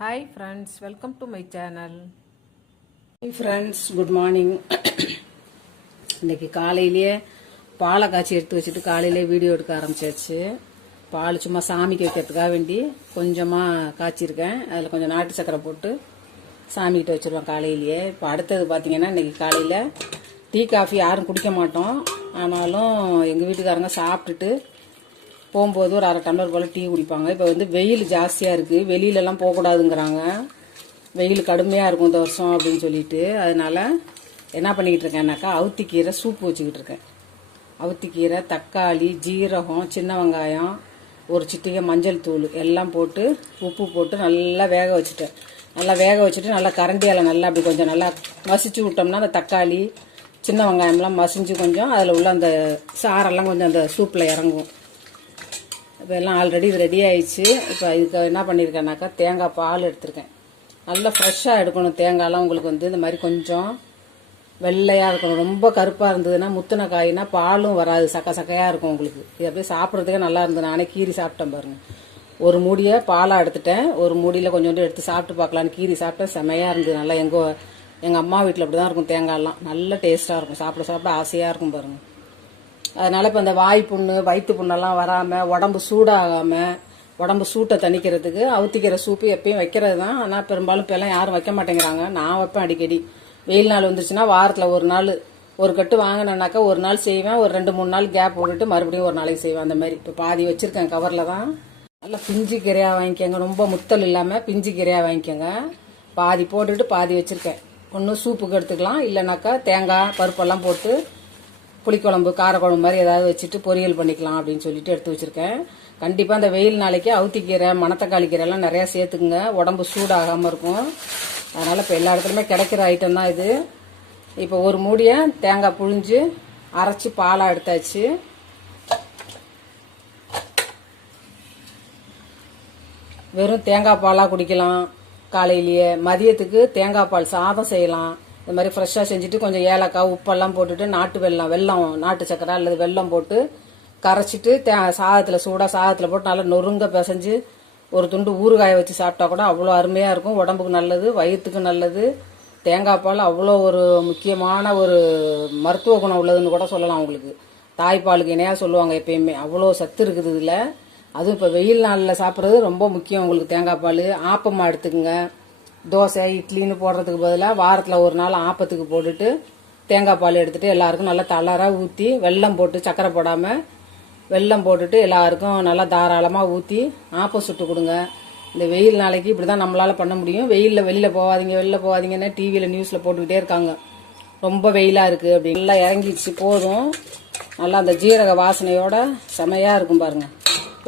Hi friends welcome to my channel friends good morning இன்னைக்கு காலையிலேயே பாலை காய்ச்சி எடுத்து வச்சுட்டு காலையிலே வீடியோ எடுக்க ஆரம்பிச்சாச்சு. பால் சும்மா சாமிக்கு வைக்கிறதுக்காக வேண்டி கொஞ்சமாக காய்ச்சிருக்கேன். அதில் கொஞ்சம் நாட்டு சக்கரை போட்டு சாமிக்கிட்ட வச்சுருவேன் காலையிலேயே. இப்போ அடுத்தது பார்த்தீங்கன்னா இன்னைக்கு காலையில் டீ காஃபி யாரும் குடிக்க மாட்டோம். ஆனாலும் எங்கள் வீட்டுக்காரங்க சாப்பிட்டுட்டு போகும்போது ஒரு அரை டம்ளர் போல் டீ குடிப்பாங்க. இப்போ வந்து வெயில் ஜாஸ்தியாக இருக்குது வெளியிலலாம் போகக்கூடாதுங்கிறாங்க. வெயில் கடுமையாக இருக்கும் இந்த வருஷம் அப்படின்னு சொல்லிட்டு. அதனால் என்ன பண்ணிக்கிட்டு இருக்கேன்னாக்கா அவுத்திக்கீரை சூப்பு வச்சுக்கிட்டு இருக்கேன். அவுத்திக்கீரை தக்காளி ஜீரகம் சின்ன வெங்காயம் ஒரு சிட்டிகை மஞ்சள் தூள் எல்லாம் போட்டு உப்பு போட்டு நல்லா வேக வச்சுட்டேன். நல்லா வேக வச்சுட்டு நல்லா கரண்டியால் நல்லா அப்படி கொஞ்சம் நல்லா மசிச்சு விட்டோம்னா அந்த தக்காளி சின்ன வெங்காயம்லாம் மசிஞ்சு கொஞ்சம் அதில் உள்ள அந்த சாரெல்லாம் கொஞ்சம் அந்த சூப்பில் இறங்கும். இப்போ எல்லாம் ஆல்ரெடி இது ரெடி ஆயிடுச்சு. இப்போ இதுக்கு என்ன பண்ணியிருக்கேன்னாக்கா தேங்காய் பால் எடுத்திருக்கேன். நல்லா ஃப்ரெஷ்ஷாக எடுக்கணும். தேங்காயெலாம் உங்களுக்கு வந்து இந்த மாதிரி கொஞ்சம் வெள்ளையாக இருக்கணும். ரொம்ப கருப்பாக இருந்ததுன்னா முத்தின காய்னா பாலும் வராது. சக்க சக்கையாக இருக்கும் உங்களுக்கு. இது அப்படியே சாப்பிட்றதுக்கே நல்லா இருந்தது. நானே கீரி சாப்பிட்டேன் பாருங்கள் ஒரு மூடியை பாலாக எடுத்துட்டேன். ஒரு மூடியில் கொஞ்சோண்டு எடுத்து சாப்பிட்டு பார்க்கலான்னு கீரி சாப்பிட்டேன். செமையாக இருந்தது. நல்லா எங்கள் எங்கள் அம்மா வீட்டில் அப்படி தான் இருக்கும் தேங்காயெல்லாம் நல்ல டேஸ்ட்டாக இருக்கும். சாப்பிட சாப்பிட ஆசையாக இருக்கும் பாருங்கள் அதனால இப்போ இந்த வாய் புண்ணு வயிற்று புண்ணெல்லாம் வராமல் உடம்பு சூடாகாமல் உடம்பு சூட்டை தணிக்கிறதுக்கு அவுத்திக்கிற சூப்பு எப்பயும் வைக்கிறது தான் ஆனால் பெரும்பாலும் இப்போல்லாம் யாரும் வைக்க மாட்டேங்கிறாங்க. நான் வைப்பேன் அடிக்கடி. வெயில் நாள் வந்துச்சுன்னா வாரத்தில் ஒரு நாள் ஒரு கட்டு வாங்கினேனாக்கா ஒரு நாள் செய்வேன். ஒரு ரெண்டு மூணு நாள் கேப் விட்டுட்டு மறுபடியும் ஒரு நாளைக்கு செய்வேன். அந்த மாதிரி. இப்போ பாதி வச்சுருக்கேன் கவரில் தான். நல்லா பிஞ்சு கீரையாக வாங்கிக்கோங்க. ரொம்ப முத்தல் இல்லாமல் பிஞ்சு கீரையாக வாங்கிக்கோங்க. பாதி போட்டுட்டு பாதி வச்சுருக்கேன். ஒன்று சூப்புக்கு எடுத்துக்கலாம். இல்லைனாக்கா தேங்காய் பருப்பெல்லாம் போட்டு புளிக்குழம்பு காரக்குழம்பு மாதிரி ஏதாவது வச்சுட்டு பொரியல் பண்ணிக்கலாம் அப்படின்னு சொல்லிட்டு எடுத்து வச்சிருக்கேன். கண்டிப்பாக அந்த வெயில் நாளைக்கு அவுத்திக்கீரை மணத்தக்காளி கீரை எல்லாம் நிறையா சேர்த்துக்குங்க. உடம்பு சூடாகாமல் இருக்கும். அதனால் இப்போ எல்லா இடத்துலையுமே கிடைக்கிற ஐட்டம் தான் இது. இப்போ ஒரு மூடியை தேங்காய் புழிஞ்சு அரைச்சி பாலாக எடுத்தாச்சு. வெறும் தேங்காய் பாலாக குடிக்கலாம். காலையிலேயே மதியத்துக்கு தேங்காய் பால் சாதம் செய்யலாம். இந்த மாதிரி ஃப்ரெஷ்ஷாக செஞ்சுட்டு கொஞ்சம் ஏலக்காய் உப்பெல்லாம் போட்டுட்டு நாட்டு வெல்லம் வெல்லம் நாட்டு சக்கரை அல்லது வெல்லம் போட்டு கரைச்சிட்டு தே சாதத்தில் சூடாக சாதத்தில் போட்டு நல்லா நொறுங்க பிசைஞ்சு ஒரு துண்டு ஊறுகாய வச்சு சாப்பிட்டா கூட அவ்வளோ அருமையாக இருக்கும். உடம்புக்கு நல்லது வயிற்றுக்கு நல்லது. தேங்காய் பால் அவ்வளோ ஒரு முக்கியமான ஒரு மருத்துவ குணம் உள்ளதுன்னு கூட சொல்லலாம் அவங்களுக்கு தாய்ப்பாலுக்கு இணையாக சொல்லுவாங்க எப்பயுமே. அவ்வளோ சத்து இருக்குது இதில். அதுவும் இப்போ வெயில் நாளில் சாப்பிட்றது ரொம்ப முக்கியம் உங்களுக்கு தேங்காய் பால். ஆப்பமாக எடுத்துக்கோங்க. தோசை இட்லின்னு போடுறதுக்கு பதிலாக வாரத்தில் ஒரு நாள் ஆப்பத்துக்கு போட்டுட்டு தேங்காய் பால் எடுத்துகிட்டு எல்லாருக்கும் நல்லா தளராக ஊற்றி வெல்லம் போட்டு சக்கரை போடாமல் வெல்லம் போட்டுட்டு எல்லாருக்கும் நல்லா தாராளமாக ஊற்றி ஆப்பம் சுட்டு கொடுங்க. இந்த வெயில் நாளைக்கு இப்படி தான் நம்மளால் பண்ண முடியும். வெயிலில் வெளியில் போகாதீங்க வெளில போகாதீங்கன்னா டிவியில் நியூஸில் போட்டுக்கிட்டே இருக்காங்க. ரொம்ப வெயிலாக இருக்குது அப்படி நல்லா இறங்கிடுச்சு போதும். நல்லா அந்த ஜீரக வாசனையோட செமையாக இருக்கும் பாருங்கள்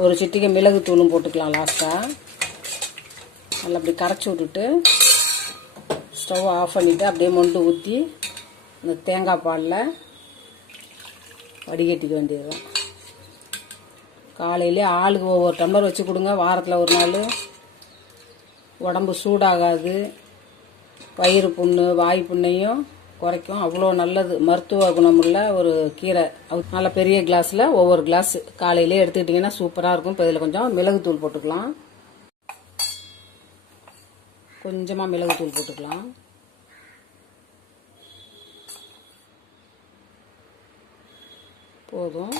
ஒரு சிட்டிக்கு மிளகு தூளும் போட்டுக்கலாம் லாஸ்ட்டாக நல்லா அப்படி கரைச்சி விட்டுட்டு ஸ்டவ் ஆஃப் பண்ணிவிட்டு அப்படியே மொண்டு ஊற்றி இந்த தேங்காய் பாலில் வடிகட்டிக்க வேண்டியதுதான். காலையிலே ஆளுக்கு ஒவ்வொரு டம்ளர் வச்சு கொடுங்க. வாரத்தில் ஒரு நாள். உடம்பு சூடாகாது. வயிறு புண்ணு வாய் புண்ணையும் குறைக்கும். அவ்வளோ நல்லது. மருத்துவ குணமுள்ள ஒரு கீரை. அது நல்ல பெரிய கிளாஸில் ஒவ்வொரு கிளாஸ் காலையிலே எடுத்துக்கிட்டிங்கன்னா சூப்பராக இருக்கும். இப்போ இதில் கொஞ்சம் மிளகுத்தூள் போட்டுக்கலாம். கொஞ்சமாக மிளகுத்தூள் போட்டுக்கலாம். போதும்.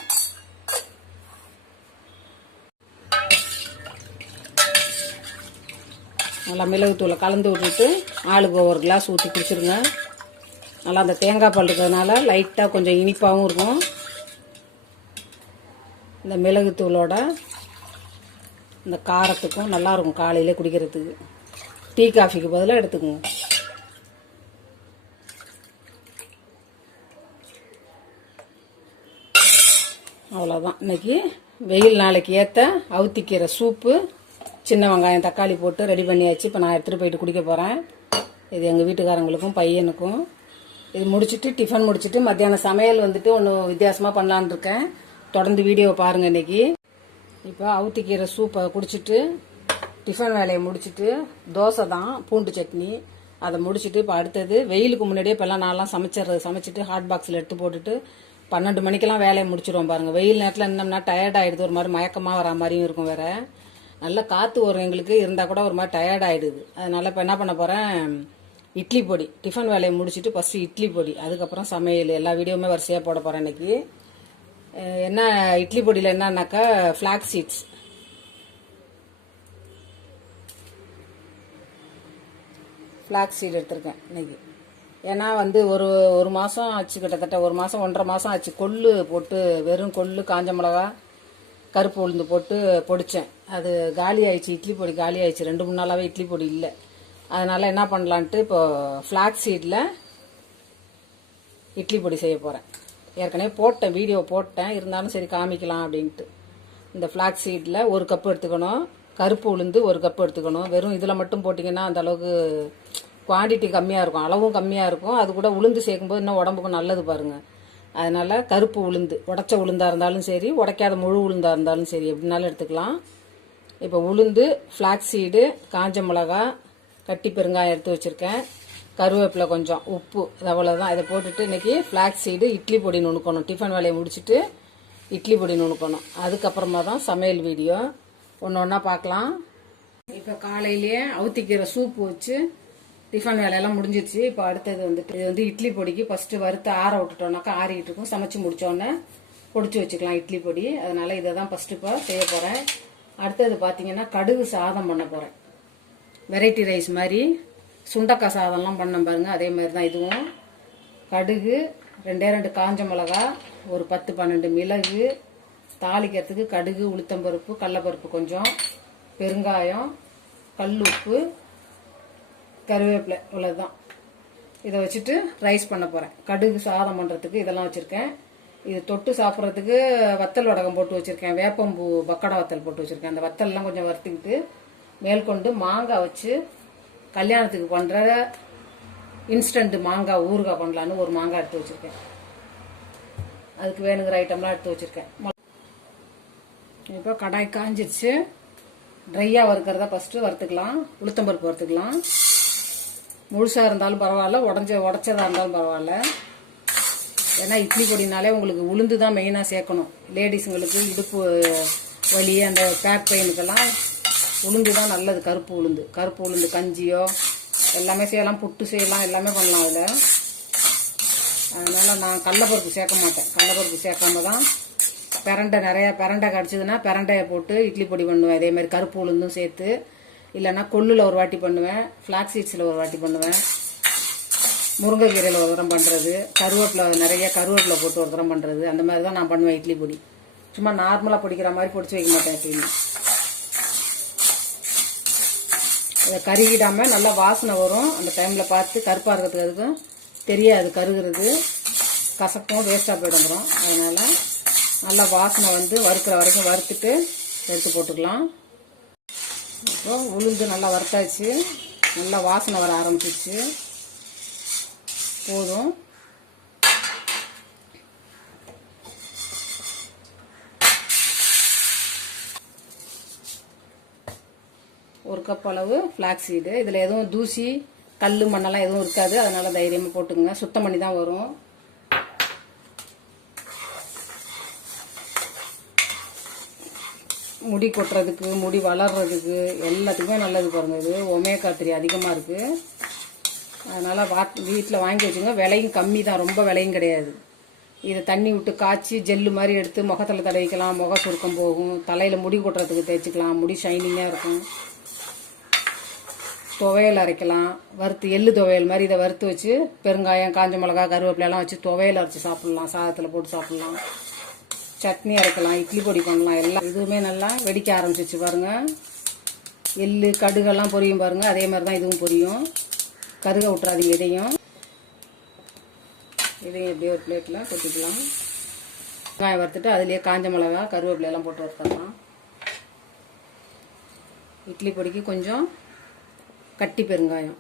நல்லா மிளகுத்தூளை கலந்து விட்டுட்டு ஆளுக்கு ஒவ்வொரு கிளாஸ் ஊற்றி குடிச்சிருங்க. நல்லா அந்த தேங்காய் பால் இருக்கிறதுனால லைட்டாக கொஞ்சம் இனிப்பாகவும் இருக்கும். இந்த மிளகுத்தூளோட இந்த காரத்துக்கும் நல்லாயிருக்கும் காலையில் குடிக்கிறதுக்கு. டீ காஃபிக்கு பதிலாக எடுத்துக்கோங்க. அவ்வளோதான் இன்னைக்கு வெயில் நாளைக்கு ஏற்ற அவுத்திக்கீரை சூப்பு சின்ன வெங்காயம் தக்காளி போட்டு ரெடி பண்ணியாச்சு. இப்போ நான் எடுத்துகிட்டு போயிட்டு குடிக்க போகிறேன் இது எங்கள் வீட்டுக்காரங்களுக்கும் பையனுக்கும். இது முடிச்சுட்டு டிஃபன் முடிச்சுட்டு மத்தியானம் சமையல் வந்துட்டு ஒன்று வித்தியாசமாக பண்ணலான்னு இருக்கேன். தொடர்ந்து வீடியோவை பாருங்கள் இன்றைக்கி இப்போ அவுத்திக்கீரை சூப்பை குடிச்சிட்டு டிஃபன் வேலையை முடிச்சிட்டு தோசை தான் பூண்டு சட்னி. அதை முடிச்சுட்டு இப்போ அடுத்தது வெயிலுக்கு முன்னாடியே இப்போல்லாம் நான்லாம் சமைச்சிடுறது சமைச்சிட்டு ஹாட் பாக்ஸில் எடுத்து போட்டுட்டு பன்னெண்டு மணிக்கெல்லாம் வேலையை முடிச்சிடுவோம் பாருங்கள் வெயில் நேரத்தில் என்னம்னா டயர்ட் ஆகிடுது ஒரு மாதிரி மயக்கமாக வர மாதிரியும் இருக்கும் வேற. நல்ல காற்று வரும் எங்களுக்கு இருந்தால் கூட ஒரு மாதிரி டயர்ட் ஆகிடுது அதனால் இப்போ என்ன பண்ண போகிறேன் இட்லி பொடி. டிஃபன் வேலையை முடிச்சுட்டு ஃபஸ்ட்டு இட்லி பொடி. அதுக்கப்புறம் சமையல் எல்லா வீடியோவுமே வரிசையாக போட போகிறேன் இன்னைக்கு. என்ன இட்லி பொடியில் என்னன்னாக்கா ஃப்ளாக் சீட்ஸ் ஃப்ளாக் சீட் எடுத்திருக்கேன் இன்னைக்கு. ஏன்னா வந்து ஒரு ஒரு மாதம் ஆச்சு கிட்டத்தட்ட ஒரு மாதம் ஒன்றரை மாதம் ஆச்சு. கொள்ளு போட்டு வெறும் கொள்ளு காஞ்ச மிளகா கருப்பு உளுந்து போட்டு பொடித்தேன் அது காலி ஆயிடுச்சு இட்லி பொடி காலி ஆயிடுச்சு. ரெண்டு மூணு நாளாகவே இட்லி பொடி இல்லை. அதனால் என்ன பண்ணலான்ட்டு இப்போது ஃப்ளாக் சீடில் இட்லி பொடி செய்ய போகிறேன் ஏற்கனவே போட்டேன் வீடியோ போட்டேன். இருந்தாலும் சரி காமிக்கலாம் அப்படின்ட்டு. இந்த ஃப்ளாக் சீடில் ஒரு கப் எடுத்துக்கணும். கருப்பு உளுந்து ஒரு கப் எடுத்துக்கணும். வெறும் இதில் மட்டும் போட்டிங்கன்னா அந்த அளவுக்கு கம்மியாக இருக்கும். அளவும் கம்மியாக இருக்கும். அது கூட உளுந்து சேர்க்கும்போது இன்னும் உடம்புக்கு நல்லது பாருங்கள் அதனால் கருப்பு உளுந்து உடச்ச உளுந்தாக இருந்தாலும் சரி உடைக்காத முழு உளுந்தாக இருந்தாலும் சரி எப்படினாலும் எடுத்துக்கலாம். இப்போ உளுந்து ஃப்ளாக்ஸீடு காஞ்ச மிளகா கட்டி பெருங்காயம் எடுத்து வச்சுருக்கேன். கருவேப்பிலை கொஞ்சம் உப்பு இது அவ்வளோதான் இதை போட்டுட்டு இன்னைக்கு ஃப்ளாக் சீடு இட்லி பொடி நுணுக்கணும். டிஃபன் வேலையை முடிச்சுட்டு இட்லி பொடி நுணுக்கணும். அதுக்கப்புறமா தான் சமையல் வீடியோ ஒன்று ஒன்றா பார்க்கலாம். இப்போ காலையிலேயே அவுத்திக்கிற சூப்பு வச்சு டிஃபன் வேலையெல்லாம் முடிஞ்சிருச்சு. இப்போ அடுத்தது வந்துட்டு இது வந்து இட்லி பொடிக்கு ஃபஸ்ட்டு வறுத்து ஆற விட்டுட்டோம்னாக்கா ஆறிட்டு இருக்கும். சமைச்சு முடிச்சோடனே பொடிச்சு வச்சுக்கலாம் இட்லி பொடி. அதனால் இதை தான் ஃபஸ்ட்டு இப்போ செய்ய போகிறேன் அடுத்தது பார்த்தீங்கன்னா கடுகு சாதம் பண்ண போகிறேன் வெரைட்டி ரைஸ் மாதிரி சுண்டக்காய் சாதம்லாம் பண்ண பாருங்கள் அதே மாதிரி தான் இதுவும். கடுகு ரெண்டே ரெண்டு காஞ்ச மிளகா ஒரு பத்து பன்னெண்டு மிளகு தாளிக்கிறதுக்கு கடுகு உளுத்தம்பருப்பு கடலப்பருப்பு கொஞ்சம் பெருங்காயம் கல் உப்பு கருவேப்பிலை இவ்வளோதான் இதை வச்சுட்டு ரைஸ் பண்ண போகிறேன் கடுகு சாதம் பண்ணுறதுக்கு இதெல்லாம் வச்சுருக்கேன். இது தொட்டு சாப்பிட்றதுக்கு வத்தல் வடகம் போட்டு வச்சுருக்கேன். வேப்பம்பூ பக்கடா வத்தல் போட்டு வச்சுருக்கேன். அந்த வத்தல்லாம் கொஞ்சம் வறுத்துக்கிட்டு மேற்கொண்டு மாங்காய் வச்சு கல்யாணத்துக்கு பண்ணுற இன்ஸ்டன்ட் மாங்காய் ஊறுகாய் பண்ணலான்னு ஒரு மாங்காய் எடுத்து வச்சுருக்கேன். அதுக்கு வேணுங்கிற ஐட்டம்லாம் எடுத்து வச்சுருக்கேன். இப்போ கடாய் காஞ்சிருச்சு. ட்ரையாக வறுக்கிறத ஃபஸ்ட்டு வறுத்துக்கலாம். உளுத்தம்பருப்பு வறுத்துக்கலாம். முழுசாக இருந்தாலும் பரவாயில்ல. உடஞ்ச உடச்சதாக இருந்தாலும் பரவாயில்ல. ஏன்னா இட்லி பொடினாலே உங்களுக்கு உளுந்து தான் மெயினாக சேர்க்கணும். லேடிஸுங்களுக்கு இடுப்பு வலி அந்த பேக் பெயினுக்கெல்லாம் உளுந்து தான் நல்லது. கருப்பு உளுந்து. கருப்பு உளுந்து கஞ்சியோ எல்லாமே செய்யலாம். புட்டு செய்யலாம். எல்லாமே பண்ணலாம் அதில். அதனால் நான் கடலப்பருப்பு சேர்க்க மாட்டேன். கடலப்பருப்பு சேர்க்காம தான் பிரண்டை நிறையா பிரண்டை கிடச்சிதுன்னா பிரண்டையை போட்டு இட்லி பொடி பண்ணுவேன். இதே மாதிரி கருப்பு உளுந்தும் சேர்த்து. இல்லைன்னா கொள்ளில் ஒரு வாட்டி பண்ணுவேன். ஃப்ளாக் சீட்ஸில் ஒரு வாட்டி பண்ணுவேன். முருங்கைக்கீரையில் ஒரு தரம் பண்ணுறது கருவேப்பிலை நிறைய கருவேப்பிலை போட்டு ஒரு தரம் பண்ணுறது அந்த மாதிரி தான் நான் பண்ணுவேன் இட்லி பொடி. சும்மா நார்மலாக பிடிக்கிற மாதிரி பிடிச்சி வைக்க மாட்டேன் எப்பயுமே. அதை கருகிடாமல் நல்லா வாசனை வரும். அந்த டைமில் பார்த்து கருப்பாக இருக்கிறதுக்கு அதுக்கும் தெரியாது. கருகிறது. கசப்பும் வேஸ்ட்டாக போயிடும் அதனால் நல்லா வாசனை வந்து வறுக்கிற வரைக்கும் வறுத்துட்டு எடுத்து போட்டுக்கலாம். இப்போ உளுந்து நல்லா வறுத்தாச்சு. நல்லா வாசனை வர ஆரம்பிச்சிச்சு போதும். ஒரு கப் அளவு ஃப்ளாக் சீடு இதில் எதுவும் தூசி கல் மண்ணெல்லாம் எதுவும் இருக்காது. அதனால் தைரியமாக போட்டுங்க சுத்தம் பண்ணி தான் வரும். முடி கொட்டுறதுக்கு முடி வளர்றதுக்கு எல்லாத்துக்குமே நல்லது பாருங்க. இது ஒமேகா த்ரீ அதிகமாக இருக்குது அதனால் வா வீட்டில் வாங்கி வச்சுங்க. விலையும் கம்மி தான். ரொம்ப விலையும் கிடையாது. இதை தண்ணி விட்டு காய்ச்சி ஜெல்லு மாதிரி எடுத்து முகத்தில் தடவிக்கலாம். முக சுருக்கம் போகும். தலையில் முடி கொட்டுறதுக்கு தேய்ச்சிக்கலாம். முடி ஷைனிங்காக இருக்கும். துவையல் அரைக்கலாம். வறுத்து எள்ளு துவையல் மாதிரி இதை வறுத்து வச்சு பெருங்காயம் காஞ்ச மிளகா கருவேப்பிலையெல்லாம் வச்சு துவையல் அரைச்சி சாப்பிட்லாம். சாதத்தில் போட்டு சாப்பிட்லாம். சட்னி அரைக்கலாம் இட்லி பொடி பண்ணலாம் எல்லாம் இதுவுமே நல்லா வெடிக்க ஆரம்பிச்சிச்சு பாருங்கள் எள்ளு கடுகெல்லாம் பொரியும் பாருங்கள் அதே மாதிரி தான் இதுவும் பொரியும். கருக விட்றாதீங்க இதையும். இதையும் எப்படியே ஒரு பிளேட்டில் கொட்டிக்கலாம். வெங்காயம் வறுத்துட்டு அதுலேயே காஞ்ச மிளகா கருவேப்பிலையெல்லாம் போட்டு வறுத்துடலாம் இட்லி பொடிக்கு கொஞ்சம் கட்டி பெருங்காயம்.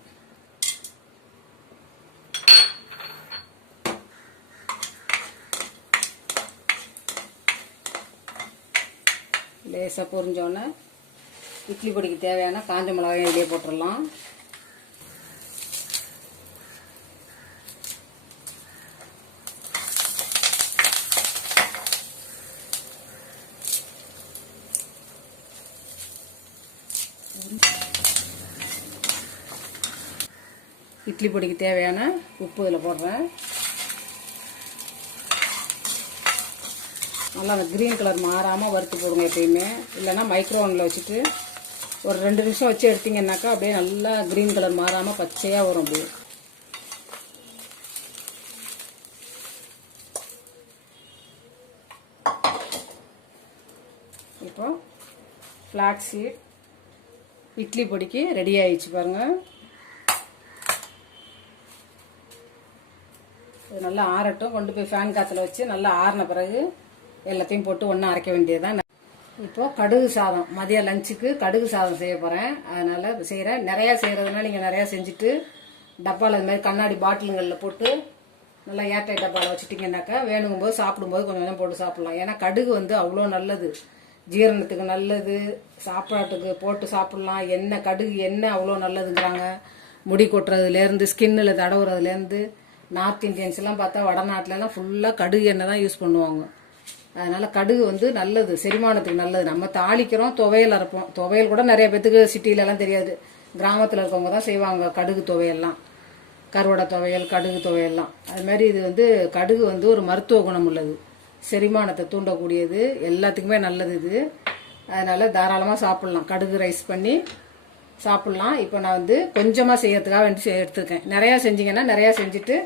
லேசாக பொரிஞ்சோடனே இட்லி பொடிக்கு தேவையான காஞ்ச மிளகாயும் இதிலே போட்டுடலாம். இட்லி பொடிக்கு தேவையான உப்பு இதில் போடுறேன். நல்லா அந்த க்ரீன் கலர் மாறாமல் வறுத்து போடுங்க எப்பயுமே. இல்லைன்னா மைக்ரோவனில் வச்சுட்டு ஒரு ரெண்டு நிமிஷம் வச்சு எடுத்தீங்கன்னாக்கா அப்படியே நல்லா க்ரீன் கலர் மாறாமல் பச்சையாக வரும் அப்படியே. இப்போ ஃப்ளாக் சீட் இட்லி பொடிக்கு ரெடி ஆயிடுச்சு பாருங்கள் இது நல்லா ஆறட்டும். கொண்டு போய் ஃபேன் காற்றுல வச்சு நல்லா ஆறின பிறகு எல்லாத்தையும் போட்டு ஒன்றா அரைக்க வேண்டியதுதான். இப்போ கடுகு சாதம். மதியம் லஞ்சுக்கு கடுகு சாதம் செய்ய போகிறேன் அதனால் செய்கிறேன் நிறையா செய்கிறதுனா நீங்கள் நிறையா செஞ்சுட்டு டப்பாவில் இது மாதிரி கண்ணாடி பாட்டிலுங்களில் போட்டு நல்லா ஏர்டைட் டப்பாவில் வச்சுட்டிங்கன்னாக்கா வேணுங்கும்போது சாப்பிடும்போது கொஞ்சம் கொஞ்சம் போட்டு சாப்பிட்லாம். ஏன்னா கடுகு வந்து அவ்வளோ நல்லது. ஜீரணத்துக்கு நல்லது சாப்பாட்டுக்கு போட்டு சாப்பிட்லாம். எண்ணெய் கடுகு எண்ணெய் அவ்வளோ நல்லதுங்கிறாங்க. முடி கொட்டுறதுலேருந்து ஸ்கின்னில் தடவுறதுலேருந்து நார்த் இந்தியன்ஸ்லாம் பார்த்தா வடநாட்டிலலாம் ஃபுல்லாக கடுகு எண்ணெய் தான் யூஸ் பண்ணுவாங்க. அதனால கடுகு வந்து நல்லது செரிமானத்துக்கு நல்லது. நம்ம தாளிக்கிறோம் துவையல் அரைப்போம். துவையல் கூட நிறைய பேத்துக்கு சிட்டியிலலாம் தெரியாது. கிராமத்தில் இருக்கவங்க தான் செய்வாங்க கடுகு துவையல்லாம். கருவடை துவையல் கடுகு துவையல்லாம். அது மாதிரி இது வந்து கடுகு வந்து ஒரு மருத்துவ குணம் உள்ளது. செரிமானத்தை தூண்டக்கூடியது எல்லாத்துக்குமே நல்லது இது. அதனால் தாராளமாக சாப்பிட்லாம். கடுகு ரைஸ் பண்ணி சாப்பிட்லாம். இப்போ நான் வந்து கொஞ்சமாக செய்யறதுக்காக வேண்டி எடுத்துருக்கேன். நிறையா செஞ்சிங்கன்னா நிறையா செஞ்சுட்டு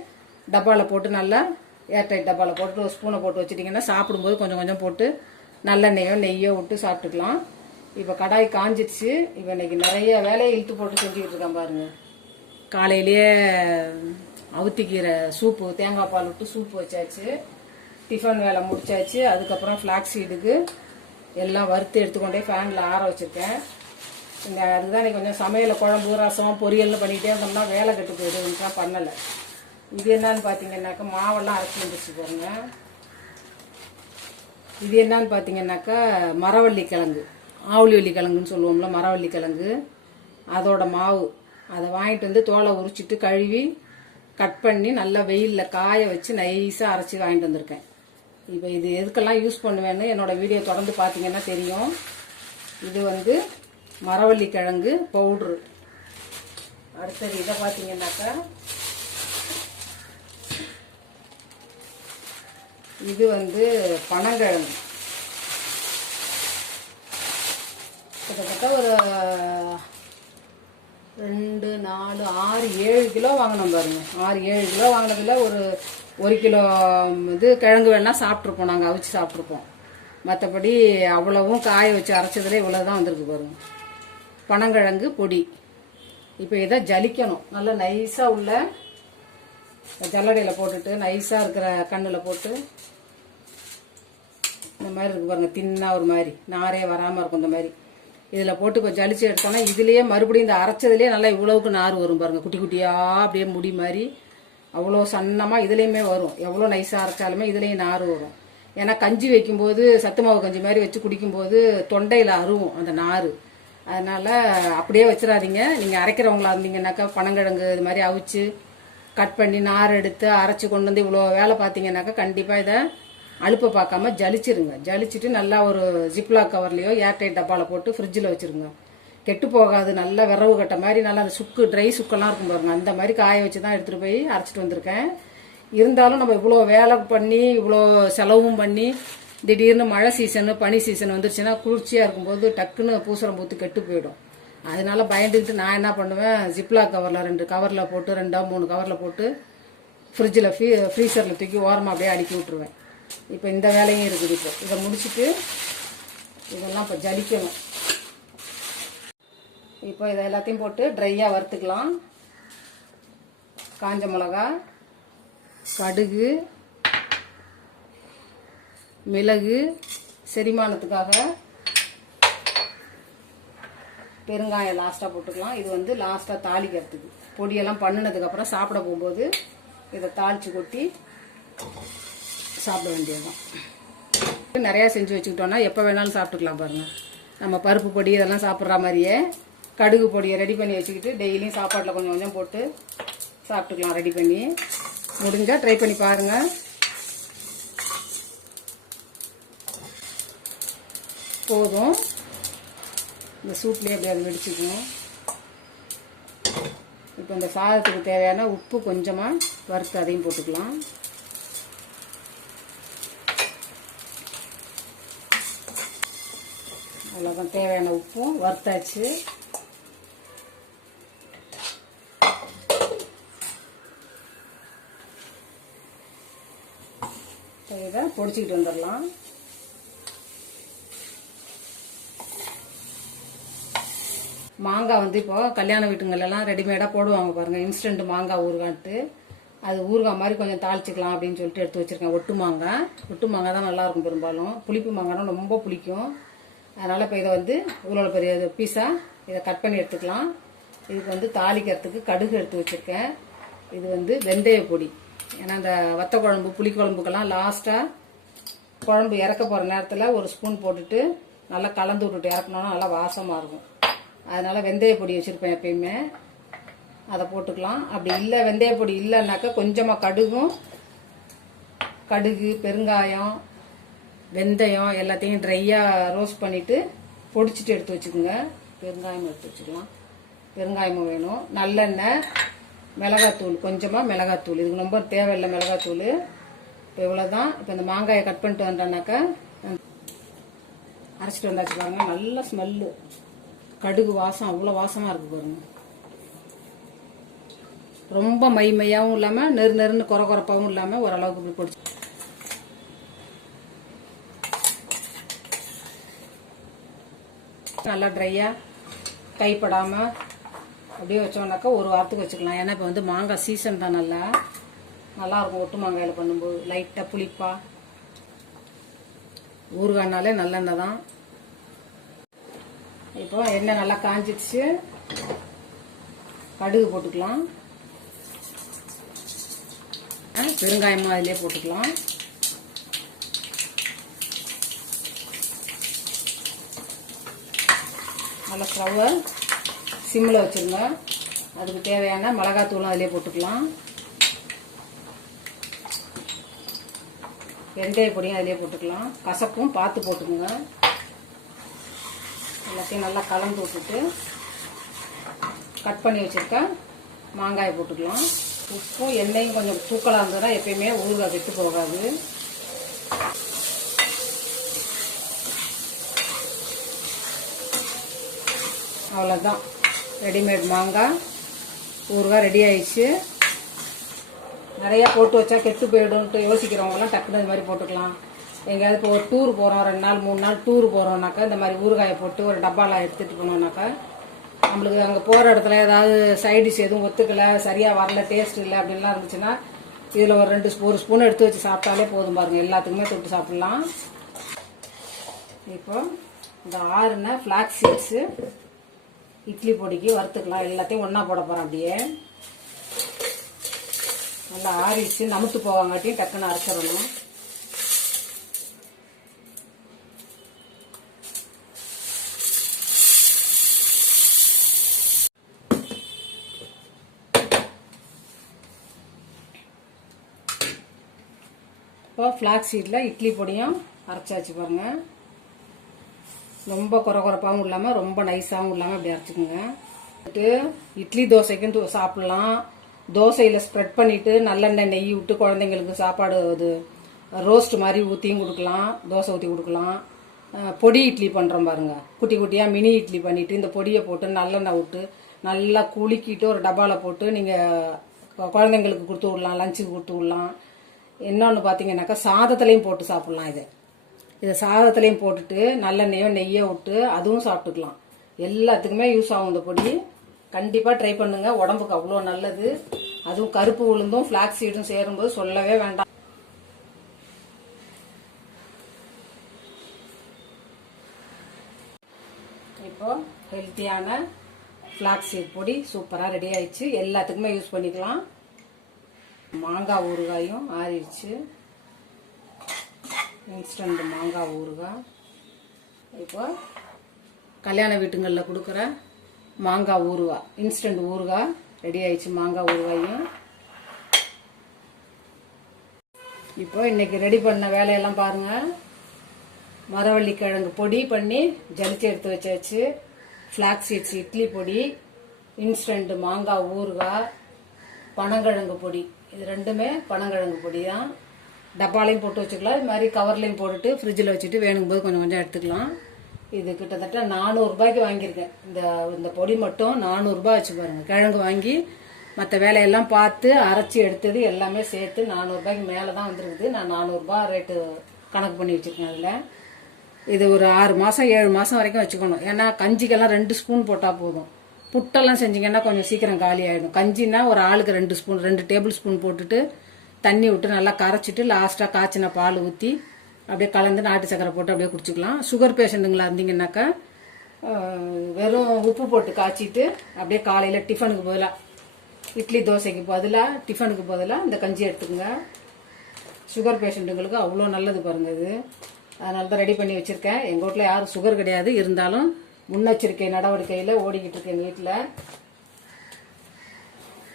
டப்பாவில் போட்டு நல்லா ஏர்டைட் டப்பாவில் போட்டு ஒரு ஸ்பூனை போட்டு வச்சிட்டிங்கன்னா சாப்பிடும்போது கொஞ்சம் கொஞ்சம் போட்டு நல்லெண்ணெயோ நெய்யோ விட்டு சாப்பிட்டுக்கலாம். இப்போ கடாய் காஞ்சிடுச்சு. இப்போ இன்னைக்கு நிறைய வேலையை இழுத்து போட்டு செஞ்சுக்கிட்டு இருக்கேன் பாருங்கள் காலையிலேயே அவுத்திக்கீரை சூப்பு தேங்காய் பால் விட்டு சூப்பு வச்சாச்சு. டிஃபன் வேலை முடிச்சாச்சு. அதுக்கப்புறம் ஃப்ளாக்ஸ் சீடுக்கு எல்லாம் வறுத்து எடுத்துக்கொண்டே ஃபேனில் ஆற வச்சுருக்கேன். இந்த அதுதான் இன்னைக்கு கொஞ்சம் சமையல் குழம்பு ரசம் பொரியல்னு பண்ணிக்கிட்டே இருந்தோம்னா வேலை கெட்டு போயிடுதுன்னு பண்ணலை. இது என்னன்னு பார்த்தீங்கன்னாக்கா மாவெல்லாம் அரைச்சி வந்துச்சு பாருங்க. இது என்னன்னு பார்த்தீங்கன்னாக்கா மரவள்ளி கிழங்கு ஆவுளிவள்ளி கிழங்குன்னு சொல்லுவோம்ல மரவள்ளி கிழங்கு. அதோட மாவு. அதை வாங்கிட்டு வந்து தோலை உரிச்சிட்டு கழுவி கட் பண்ணி நல்லா வெயிலில் காய வச்சு நைஸாக அரைச்சி வாங்கிட்டு வந்திருக்கேன். இப்போ இது எதுக்கெல்லாம் யூஸ் பண்ணுவேன்னு என்னோட வீடியோ தொடர்ந்து பார்த்தீங்கன்னா தெரியும். இது வந்து மரவள்ளி கிழங்கு பவுட்ரு. அடுத்தது இதை பார்த்தீங்கன்னாக்கா இது வந்து பனங்கிழங்கு. கிட்டத்தட்ட ஒரு ரெண்டு நாலு ஆறு ஏழு கிலோ வாங்கினோம் பாருங்க. ஆறு ஏழு கிலோ வாங்கினதுல ஒரு ஒரு கிலோ இது கிழங்கு வேணால் சாப்பிட்ருப்போம் நாங்கள் அவிச்சு சாப்பிட்ருப்போம் மற்றபடி அவ்வளவும் காய வச்சு அரைச்சதுல இவ்வளோ தான் வந்திருக்கு பாருங்க. பனங்கிழங்கு பொடி. இப்போ இதை ஜலிக்கணும். நல்லா நைஸாக உள்ள ஜல்லடையில் போட்டுட்டு நைஸாக இருக்கிற கண்ணில் போட்டு இந்த மாதிரி இருக்கு பாருங்க தின்னா ஒரு மாதிரி. நாரே வராமல் இருக்கும் இந்த மாதிரி. இதில் போட்டு இப்போ ஜலிச்சு எடுத்தோம்னா இதுலேயே மறுபடியும் இந்த அரைச்சதுலேயே நல்லா இவ்வளவுக்கு நார் வரும் பாருங்க. குட்டி குட்டியாக அப்படியே முடி மாதிரி அவ்வளோ சன்னமாக இதுலேயுமே வரும். எவ்வளோ நைஸாக அரைச்சாலுமே இதுலேயும் நார் வரும். ஏன்னா கஞ்சி வைக்கும்போது சத்து மாவு கஞ்சி மாதிரி வச்சு குடிக்கும்போது தொண்டையில் அருவும் அந்த நார். அதனால அப்படியே வச்சிடாதீங்க. நீங்கள் அரைக்கிறவங்களா இருந்தீங்கன்னாக்கா பனங்கிழங்கு இது மாதிரி அவிச்சு கட் பண்ணி நார் எடுத்து அரைச்சி கொண்டு வந்து இவ்வளோ வேலை பார்த்தீங்கன்னாக்கா கண்டிப்பாக இதை அழுப்பை பார்க்காம ஜலிச்சிருங்க. ஜலிச்சிட்டு நல்லா ஒரு ஜிப்லாக் கவர்லையோ ஏர்டைட் டப்பாவில் போட்டு ஃப்ரிட்ஜில் வச்சிருங்க. கெட்டு போகாது. நல்லா விரவு கட்ட மாதிரி நல்லா அந்த சுக்கு ட்ரை சுக்கெல்லாம் இருக்கும் பாருங்க. அந்த மாதிரி காய வச்சு தான் எடுத்துகிட்டு போய் அரைச்சிட்டு வந்திருக்கேன். இருந்தாலும் நம்ம இவ்வளோ வேலை பண்ணி இவ்வளோ செலவும் பண்ணி திடீர்னு மழை சீசனு பனி சீசன் வந்துருச்சுன்னா குளிர்ச்சியாக இருக்கும்போது டக்குன்னு பூசரம் பூத்து கெட்டு போயிடும். அதனால பயந்துக்கிட்டு நான் என்ன பண்ணுவேன்? ஜிப்லாக் கவரில் ரெண்டு கவரில் போட்டு ரெண்டோ மூணு கவரில் போட்டு ஃப்ரிட்ஜில் ஃப்ரீ ஃப்ரீசரில் தூக்கி ஓரமாக அப்படியே அடுக்கி விட்ருவேன் இப்போ இந்த வேலையும் இருக்குது இப்போ. இதை முடிச்சுட்டு இதெல்லாம் இப்போ ஜலிக்கணும். இப்போ இதை எல்லாத்தையும் போட்டு ட்ரையாக வறுத்துக்கலாம். காஞ்ச மிளகா கடுகு மிளகு செரிமானத்துக்காக பெருங்காயம் லாஸ்ட்டாக போட்டுக்கலாம். இது வந்து லாஸ்ட்டாக தாளிக்கிறதுக்கு. பொடியெல்லாம் பண்ணினதுக்கப்புறம் சாப்பிட போகும்போது இதை தாளித்து கொட்டி சாப்பிட வேண்டியதுதான் நிறையா செஞ்சு வச்சுக்கிட்டோம்னா எப்போ வேணாலும் சாப்பிட்டுக்கலாம் பாருங்கள் நம்ம பருப்பு பொடி இதெல்லாம் சாப்பிட்ற மாதிரியே கடுகு பொடியை ரெடி பண்ணி வச்சுக்கிட்டு டெய்லியும் சாப்பாட்டில் கொஞ்சம் கொஞ்சம் போட்டு சாப்பிட்டுக்கலாம் ரெடி பண்ணி. முடிஞ்சால் ட்ரை பண்ணி பாருங்கள் போதும். இந்த சூட்லேயே அப்படியே அது வெடிச்சுக்கணும் இப்போ இந்த சாதத்துக்கு தேவையான உப்பு கொஞ்சமாக வறுத்து அதையும் போட்டுக்கலாம். அவ்வளோதான் தேவையான உப்பும் வறுத்தாச்சு. இதை பொடிச்சிக்கிட்டு வந்துடலாம். மாங்காய் வந்து இப்போ கல்யாண வீட்டுங்களெல்லாம் ரெடிமேடாக போடுவாங்க பாருங்கள் இன்ஸ்டன்ட் மாங்காய் ஊறுகான்ட்டு. அது ஊறுகாய் மாதிரி கொஞ்சம் தாளிச்சிக்கலாம் அப்படின்னு சொல்லிட்டு எடுத்து வச்சுருக்கேன். ஒட்டு மாங்காய். ஒட்டு மாங்காய் தான் நல்லாயிருக்கும் பெரும்பாலும். புளிப்பு மாங்காய்னா ரொம்ப பிடிக்கும் அதனால் இப்போ இதை வந்து இவ்வளோ பெரிய பீஸாக இதை கட் பண்ணி எடுத்துக்கலாம். இதுக்கு வந்து தாளிக்கிறதுக்கு கடுகு எடுத்து வச்சுருக்கேன். இது வந்து வெந்தய பொடி. ஏன்னா இந்த வத்த குழம்பு புளிக்குழம்புக்கெல்லாம் லாஸ்ட்டாக குழம்பு இறக்க போகிற நேரத்தில் ஒரு ஸ்பூன் போட்டுட்டு நல்லா கலந்து விட்டுட்டு இறக்கணும்னா நல்லா வாசமாக இருக்கும். அதனால் வெந்தய பொடி வச்சுருப்பேன் எப்பயுமே. அதை போட்டுக்கலாம். அப்படி இல்லை வெந்தய பொடி இல்லைன்னாக்கா கொஞ்சமாக கடுகும் கடுகு பெருங்காயம் வெந்தயம் எல்லாத்தையும் ட்ரையாக ரோஸ்ட் பண்ணிவிட்டு பொடிச்சிட்டு எடுத்து வச்சுக்கோங்க. பெருங்காயம் எடுத்து வச்சுக்கலாம். பெருங்காயமும் வேணும். நல்லெண்ணெய் மிளகாத்தூள் கொஞ்சமாக மிளகாத்தூள். இதுக்கு ரொம்ப தேவையில்லை மிளகாத்தூள். இப்போ இவ்வளோதான் இப்போ இந்த மாங்காயை கட் பண்ணிட்டு வந்தோன்னாக்கா அரைச்சிட்டு வந்தாச்சு பாருங்க. நல்ல ஸ்மெல்லு கடுகு வாசம் அவ்வளோ வாசமாக இருக்குது பாருங்க. ரொம்ப மைமையாகவும் இல்லாமல் நெரு நெருன்னு குறை குறைப்பாவும் இல்லாமல் ஓரளவுக்கு இப்படி பிடிச்சி நல்லா ட்ரையாக கைப்படாமல் அப்படியே வச்சோம்னாக்கா ஒரு வாரத்துக்கு வச்சுக்கலாம். ஏன்னா இப்போ வந்து மாங்காய் சீசன் தான் நல்லா. நல்லாயிருக்கும் ஒட்டு மாங்காயில் பண்ணும்போது. லைட்டாக புளிப்பாக ஊறுகாய்னாலே நல்லெண்ணெய் தான். இப்போ எண்ணெய் நல்லா காஞ்சிடுச்சு. கடுகு போட்டுக்கலாம். பெருங்காயமாக அதிலே போட்டுக்கலாம். நல்லா ஸ்டவ்வை சிம்மில் வச்சுருங்க அதுக்கு தேவையான மிளகாத்தூளும் அதிலே போட்டுக்கலாம். வெந்தய பொடியும் அதிலே போட்டுக்கலாம். கசப்பும் பார்த்து போட்டுக்கோங்க. எல்லாத்தையும் நல்லா கலந்து விட்டுட்டு கட் பண்ணி வச்சுருக்க மாங்காயை போட்டுக்கலாம். உப்பும் எண்ணெயும் கொஞ்சம் தூக்கலாக இருந்ததுன்னா எப்பயுமே ஊறுகாய் கெட்டு போகாது. அவ்வளோதான் ரெடிமேட் மாங்காய். ஊறுகாய் ரெடி ஆயிடுச்சு. நிறையா போட்டு வச்சா கெட்டு போயிடும்ட்டு யோசிக்கிறவங்கலாம் டக்குனு இந்த மாதிரி போட்டுக்கலாம். எங்கேயாவது இப்போ ஒரு டூர் போகிறோம் ரெண்டு நாள் மூணு நாள் டூர் போகிறோம்னாக்கா இந்த மாதிரி ஊறுகாயை போட்டு ஒரு டப்பாவில் எடுத்துகிட்டு போனோம்னாக்கா நம்மளுக்கு அங்கே போகிற இடத்துல ஏதாவது சைடிஷ் எதுவும் ஒத்துக்கலை சரியாக வரல டேஸ்ட் இல்லை அப்படின்லாம் இருந்துச்சுன்னா இதில் ஒரு ரெண்டு ஸ்பூ- ஒரு ஸ்பூன் எடுத்து வச்சு சாப்பிட்டாலே போதும் பாருங்கள் எல்லாத்துக்குமே தொட்டு சாப்பிட்லாம். இப்போ இந்த ஆறுன ஃப்ளாக் சீட்ஸு இட்லி பொடிக்கு வறுத்துக்கலாம். எல்லாத்தையும் ஒன்றா போட போகிறோம் அப்படியே. நல்லா ஆறிச்சு நமுத்து போவாங்காட்டியும் டக்குன்னு அரைச்சிடணும். இப்போ ஃப்ளாக் சீடில் இட்லி பொடியும் அரைச்சாச்சு பாருங்க. ரொம்ப குறை குறைப்பாகவும் இல்லாமல் ரொம்ப நைஸாகவும் இல்லாமல் இப்படி அரைச்சிக்கோங்க. வந்துட்டு இட்லி தோசைக்கும் தோ- சாப்பிடலாம். தோசையில் ஸ்ப்ரெட் பண்ணிவிட்டு நல்லெண்ணெய் நெய் விட்டு குழந்தைங்களுக்கு சாப்பாடு அது ரோஸ்ட் மாதிரி ஊற்றியும் கொடுக்கலாம். தோசை ஊற்றி கொடுக்கலாம். பொடி இட்லி பண்ணுறோம் பாருங்கள் குட்டி குட்டியாக மினி இட்லி பண்ணிவிட்டு இந்த பொடியை போட்டு நல்லெண்ணெய் விட்டு நல்லா குலுக்கிட்டு ஒரு டப்பாவில் போட்டு நீங்கள் குழந்தைங்களுக்கு கொடுத்து விடலாம் லஞ்சுக்கு கொடுத்து விடலாம். இன்னொன்று பார்த்தீங்கன்னாக்கா சாதத்துலேயும் போட்டு சாப்பிட்லாம் இதை. இதை சாதத்துலேயும் போட்டுட்டு நல்லெண்ணெயோ நெய்யோ விட்டு அதுவும் சாப்பிட்டுக்கலாம். எல்லாத்துக்குமே யூஸ் ஆகும் இந்த பொடி. கண்டிப்பாக ட்ரை பண்ணுங்கள் உடம்புக்கு அவ்வளோ நல்லது. அதுவும் கருப்பு உளுந்தும் ஃப்ளாக்ஸ் சீடும் சேரும்போது சொல்லவே வேண்டாம். இப்போ ஹெல்த்தியான ஃப்ளாக்ஸ் சீட் பொடி சூப்பராக ரெடி ஆயிடுச்சு. எல்லாத்துக்குமே யூஸ் பண்ணிக்கலாம். மாங்காய் ஊறுகாயும் ஆறிடுச்சு. இன்ஸ்டன்ட் மாங்காய் ஊறுகாய் இப்போ கல்யாண வீட்டுங்களில் கொடுக்குற மாங்காய் ஊறுகாய் இன்ஸ்டன்ட் ஊறுகாய் ரெடி ஆயிடுச்சு மாங்காய் ஊறுகாயும். இப்போ இன்னைக்கு ரெடி பண்ண வேலையெல்லாம் பாருங்கள் மரவள்ளி கிழங்கு பொடி பண்ணி ஜலிச்சு எடுத்து வச்சாச்சு. ஃப்ளாக் சீட்ஸ் இட்லி பொடி இன்ஸ்டன்ட் மாங்காய் ஊறுகாய் பனங்கிழங்கு பொடி. இது ரெண்டுமே பனங்கிழங்கு பொடி தான் டப்பாலையும் போட்டு வச்சுக்கலாம். இது மாதிரி கவர்லையும் போட்டுட்டு ஃப்ரிட்ஜில் வச்சுட்டு வேணும் போது கொஞ்சம் கொஞ்சம் எடுத்துக்கலாம். இது கிட்டத்தட்ட நானூறுரூபாய்க்கு வாங்கியிருக்கேன். இந்த இந்த பொடி மட்டும் நானூறுரூபா வச்சு பாருங்கள் கிழங்கு வாங்கி மற்ற வேலையெல்லாம் பார்த்து அரைச்சி எடுத்தது எல்லாமே சேர்த்து நானூறுரூபாய்க்கு மேலே தான் வந்துருக்குது. நான் நானூறுரூபா ரேட்டு கணக்கு பண்ணி வச்சுருக்கேன் அதில். இது ஒரு ஆறு மாதம் ஏழு மாதம் வரைக்கும் வச்சுக்கணும். ஏன்னா கஞ்சிக்கெல்லாம் ரெண்டு ஸ்பூன் போட்டால் போதும். புட்டெல்லாம் செஞ்சீங்கன்னா கொஞ்சம் சீக்கிரம் காலி ஆகிடும் கஞ்சின்னா ஒரு ஆளுக்கு ரெண்டு ஸ்பூன் ரெண்டு டேபிள் ஸ்பூன் போட்டுட்டு தண்ணி விட்டு நல்லா கரைச்சிட்டு லாஸ்ட்டாக காய்ச்சின பால் ஊற்றி அப்படியே கலந்து நாட்டு சக்கரை போட்டு அப்படியே குடிச்சிக்கலாம். சுகர் பேஷண்ட்டுங்களா இருந்தீங்கன்னாக்கா வெறும் உப்பு போட்டு காய்ச்சிட்டு அப்படியே காலையில் டிஃபனுக்கு பதிலாக இட்லி தோசைக்கு பதிலாக டிஃபனுக்கு பதிலாக இந்த கஞ்சி எடுத்துக்கோங்க. சுகர் பேஷண்ட்டுங்களுக்கு அவ்வளோ நல்லது பாருங்க இது. அதனால தான் ரெடி பண்ணி வச்சுருக்கேன். எங்கள் வீட்டில் யாரும் சுகர் கிடையாது. இருந்தாலும் முன்னெச்சரிக்கை நடவடிக்கையில் ஓடிக்கிட்டு இருக்கேன் எங்கள் வீட்டில்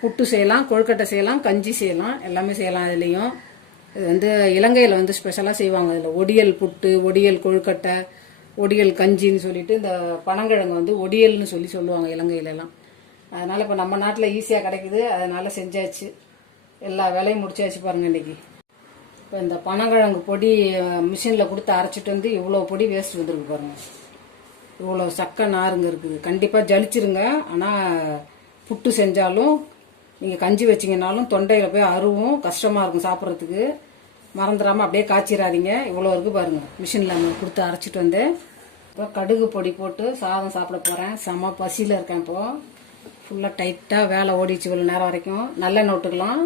புட்டு செய்யலாம் கொழுக்கட்டை செய்யலாம் கஞ்சி செய்யலாம் எல்லாமே செய்யலாம் இதுலேயும். இது வந்து இலங்கையில் வந்து ஸ்பெஷலாக செய்வாங்க. இதில் ஒடியல் புட்டு ஒடியல் கொழுக்கட்டை ஒடியல் கஞ்சின்னு சொல்லிட்டு இந்த பனங்கிழங்கு வந்து ஒடியல்னு சொல்லி சொல்லுவாங்க இலங்கையிலலாம் அதனால் இப்போ நம்ம நாட்டில் ஈஸியாக கிடைக்குது. அதனால் செஞ்சாச்சு. எல்லா வேலையும் முடிச்சாச்சு பாருங்க இன்னைக்கு. இப்போ இந்த பனங்கிழங்கு பொடி மிஷினில் கொடுத்து அரைச்சிட்டு வந்து இவ்வளோ பொடி வேஸ்ட் வந்துருக்கு பாருங்கள் இவ்வளோ சக்கை நாருங்க இருக்குது. கண்டிப்பாக ஜலிச்சிருங்க. ஆனால் புட்டு செஞ்சாலும் நீங்கள் கஞ்சி வச்சிங்கனாலும் தொண்டையில் போய் அருவும் கஷ்டமாக இருக்கும் சாப்பிட்றதுக்கு. மறந்துடாமல் அப்படியே காய்ச்சிடாதீங்க இவ்வளோ இருக்குது பாருங்கள் மிஷினில் கொடுத்து அரைச்சிட்டு வந்து. இப்போ கடுகு பொடி போட்டு சாதம் சாப்பிட போகிறேன் செம பசியில் இருக்கேன் இப்போது ஃபுல்லாக டைட்டாக வேலை ஓடிச்சு இவ்வளோ நேரம் வரைக்கும். நல்லெண்ணெய் விட்டுக்கலாம்.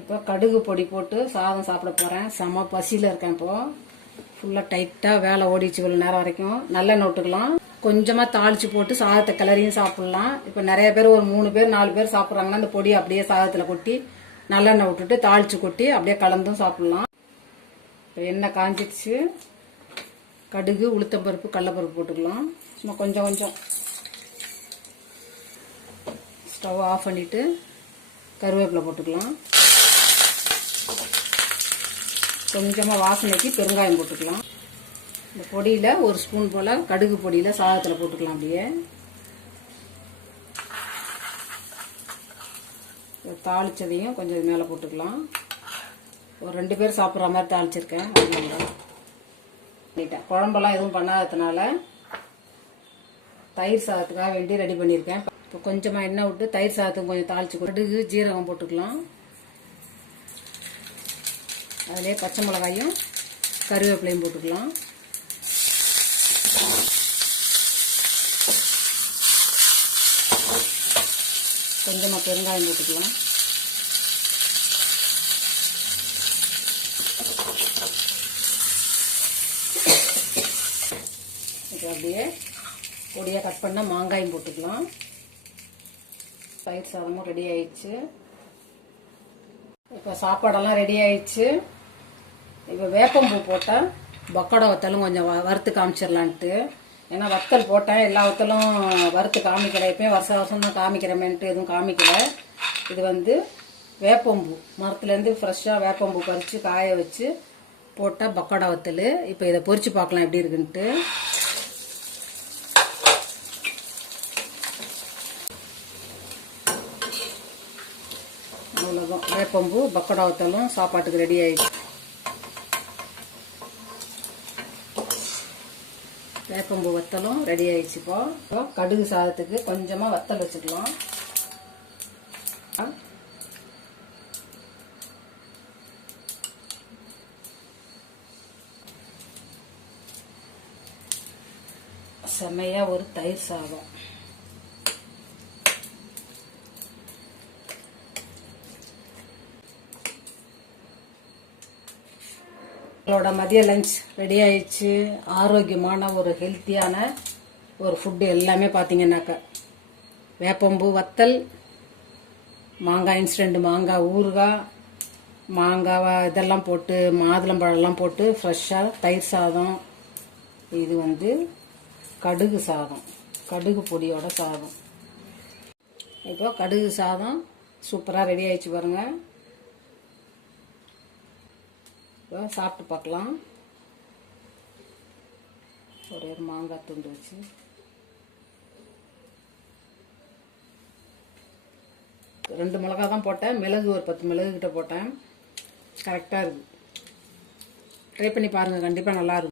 இப்போ கடுகு பொடி போட்டு சாதம் சாப்பிட போகிறேன் செம பசியில் இருக்கேன் இப்போது ஃபுல்லாக டைட்டாக வேலை ஓடிச்சு இவ்வளோ நேரம் வரைக்கும். நல்லெண்ணெய் விட்டுக்கலாம். கொஞ்சமாக தாளிச்சு போட்டு சாதத்தை கிளறியும் சாப்பிட்லாம். இப்போ நிறைய பேர் ஒரு மூணு பேர் நாலு பேர் சாப்பிட்றாங்கன்னா அந்த பொடி அப்படியே சாதத்தில் கொட்டி நல்லெண்ணெய் விட்டுட்டு தாளிச்சு கொட்டி அப்படியே கலந்தும் சாப்பிட்லாம். இப்போ எண்ணெய் காஞ்சிடுச்சு. கடுகு உளுத்தம்பருப்பு கடலப்பருப்பு போட்டுக்கலாம். சும்மா கொஞ்சம் கொஞ்சம். ஸ்டவ் ஆஃப் பண்ணிவிட்டு கருவேப்பிலை போட்டுக்கலாம். கொஞ்சமாக வாசனைக்கு பெருங்காயம் போட்டுக்கலாம். இந்த பொடியில் ஒரு ஸ்பூன் போல் கடுகு பொடியில் சாதத்தில் போட்டுக்கலாம் அப்படியே. தாளித்ததையும் தாளிச்சதையும் கொஞ்சம் இது மேலே போட்டுக்கலாம். ஒரு ரெண்டு பேர் சாப்பிட்ற மாதிரி தாளிச்சிருக்கேன். நீட்டாக பண்ணிட்டேன் குழம்பெல்லாம் எதுவும் பண்ணாததுனால தயிர் சாதத்துக்காக வேண்டி ரெடி பண்ணியிருக்கேன். இப்போ கொஞ்சமாக எண்ணெய் விட்டு தயிர் சாதத்துக்கு கொஞ்சம் தாளிச்சு கடுகு ஜீரகம் போட்டுக்கலாம். அதிலே பச்சை மிளகாயும் கருவேப்பிலையும் போட்டுக்கலாம். கொஞ்சமாக பெருங்காயம் போட்டுக்கலாம். இப்போ அப்படியே பொடியாக கட் பண்ணால் மாங்காயும் போட்டுக்கலாம். பயிர் சாதமும் ரெடி ஆயிடுச்சு. இப்போ சாப்பாடெல்லாம் ரெடி ஆயிடுச்சு. இப்போ வேப்பம்பூ போட்டால் பக்கோடா வத்தாலும் கொஞ்சம் வ- வறுத்து காமிச்சிடலான்ட்டு ஏன்னா வத்தல் போட்டேன் எல்லா வத்தலும் வறுத்து காமிக்கலை. எப்பயும் வருஷ வருஷம் தான் காமிக்கிறமேன்ட்டு எதுவும் காமிக்கல. இது வந்து வேப்பம்பூ. மரத்துலேருந்து ஃப்ரெஷ்ஷாக வேப்பம்பூ பறித்து காய வச்சு போட்டால் பக்கோடா வத்தல். இப்போ இதை பொறிச்சு பார்க்கலாம் எப்படி இருக்குன்ட்டு. அவ்வளோதான் வேப்பம்பூ பக்கோடா வத்தலும் சாப்பாட்டுக்கு ரெடி ஆகிடுச்சு வேப்பம்பூ வத்தலும் ரெடி ஆயிடுச்சு இப்போ. கடுகு சாதத்துக்கு கொஞ்சமாக வத்தல் வச்சுக்கலாம். செமையாக ஒரு தயிர் சாதம். நம்மளோட மதிய லஞ்ச் ரெடி ஆயிடுச்சு. ஆரோக்கியமான ஒரு ஹெல்த்தியான ஒரு ஃபுட்டு எல்லாமே பார்த்தீங்கன்னாக்கா வேப்பம்பூ வத்தல் மாங்காய் இன்ஸ்டன்ட் மாங்காய் ஊறுகாய் மாங்காய் இதெல்லாம் போட்டு மாதுளம்பழம்லாம் போட்டு ஃப்ரெஷ்ஷாக தயிர் சாதம் இது வந்து கடுகு சாதம். கடுகு பொடியோட சாதம். இப்போ கடுகு சாதம் சூப்பராக ரெடி ஆயிடுச்சு பாருங்கள் சாப்பிட்டு பார்க்கலாம். ஒரே ஒரு மாங்காய் துண்டு வச்சு. ரெண்டு மிளகா தான் போட்டேன். மிளகு ஒரு பத்து மிளகு கிட்ட போட்டேன். கரெக்டாக இருக்குது ட்ரை பண்ணி பாருங்கள் கண்டிப்பாக நல்லாயிருக்கும்